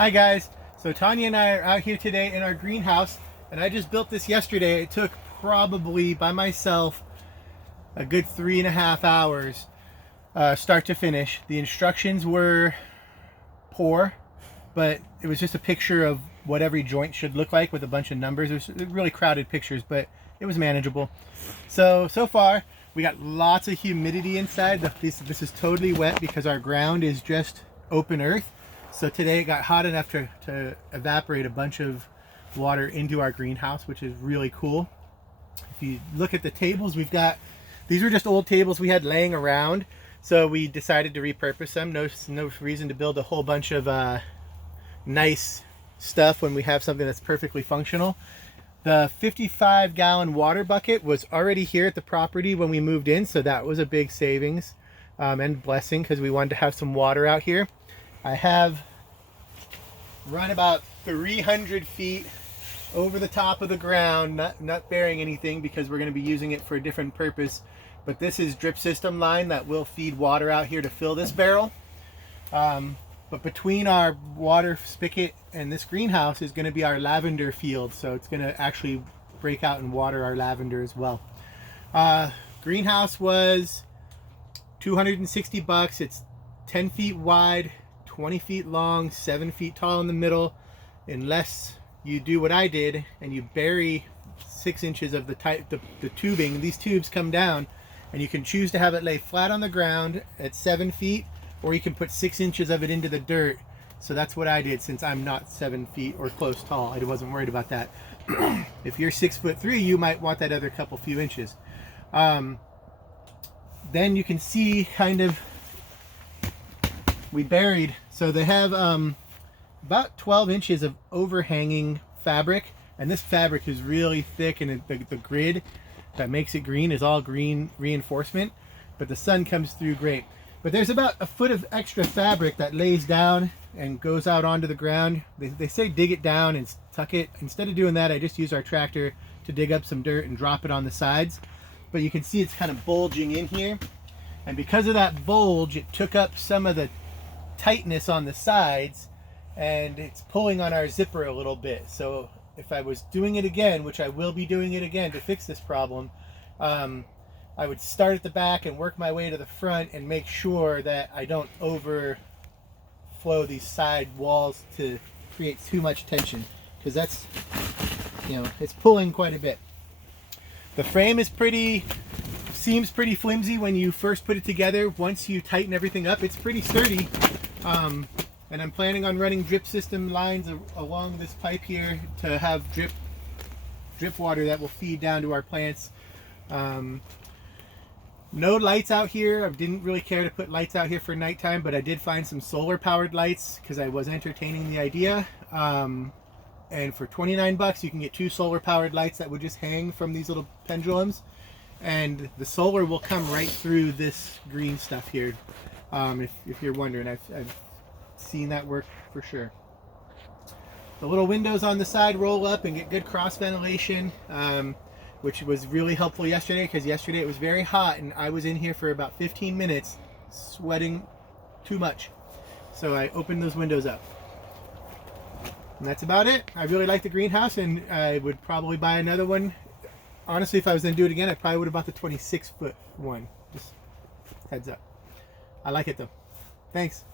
Hi guys, so Tanya and I are out here today in our greenhouse, and I just built this yesterday. It took probably by myself a good 3.5 hours start to finish. The instructions were poor, but it was just a picture of what every joint should look like with a bunch of numbers. There's really crowded pictures, but it was manageable. So far we got lots of humidity inside. This is totally wet because our ground is just open earth. So today it got hot enough to evaporate a bunch of water into our greenhouse, which is really cool. If you look at the tables, these are just old tables we had laying around, so we decided to repurpose them. No reason to build a whole bunch of nice stuff when we have something that's perfectly functional. The 55-gallon water bucket was already here at the property when we moved in, so that was a big savings and blessing because we wanted to have some water out here. I have run about 300 feet over the top of the ground, not bearing anything because we're going to be using it for a different purpose. But this is drip system line that will feed water out here to fill this barrel. But between our water spigot and this greenhouse is going to be our lavender field, so it's going to actually break out and water our lavender as well. Greenhouse was $260. It's 10 feet wide, 20 feet long, 7 feet tall in the middle, unless you do what I did and you bury 6 inches of the tubing. These tubes come down and you can choose to have it lay flat on the ground at 7 feet, or you can put 6 inches of it into the dirt. So that's what I did, since I'm not 7 feet or close tall. I wasn't worried about that. If you're 6'3", you might want that other few inches. Then you can see kind of we buried, so they have about 12 inches of overhanging fabric, and this fabric is really thick, and the grid that makes it green is all green reinforcement, but the sun comes through great. But there's about a foot of extra fabric that lays down and goes out onto the ground. They say dig it down and tuck it. Instead of doing that, I just use our tractor to dig up some dirt and drop it on the sides. But you can see it's kind of bulging in here, and because of that bulge, it took up some of the tightness on the sides, and it's pulling on our zipper a little bit. So if I was doing it again, which I will be doing it again to fix this problem, I would start at the back and work my way to the front and make sure that I don't overflow these side walls to create too much tension, because that's, it's pulling quite a bit. The frame is seems pretty flimsy when you first put it together. Once you tighten everything up, it's pretty sturdy. And I'm planning on running drip system lines along this pipe here to have drip water that will feed down to our plants. No lights out here. I didn't really care to put lights out here for nighttime, but I did find some solar powered lights because I was entertaining the idea. And for $29 you can get 2 solar powered lights that would just hang from these little pendulums, and the solar will come right through this green stuff here. If you're wondering, I've seen that work for sure. The little windows on the side roll up and get good cross ventilation, which was really helpful yesterday, because yesterday it was very hot and I was in here for about 15 minutes sweating too much. So I opened those windows up. And that's about it. I really like the greenhouse, and I would probably buy another one. Honestly, if I was going to do it again, I probably would have bought the 26-foot one. Just heads up. I like it though. Thanks.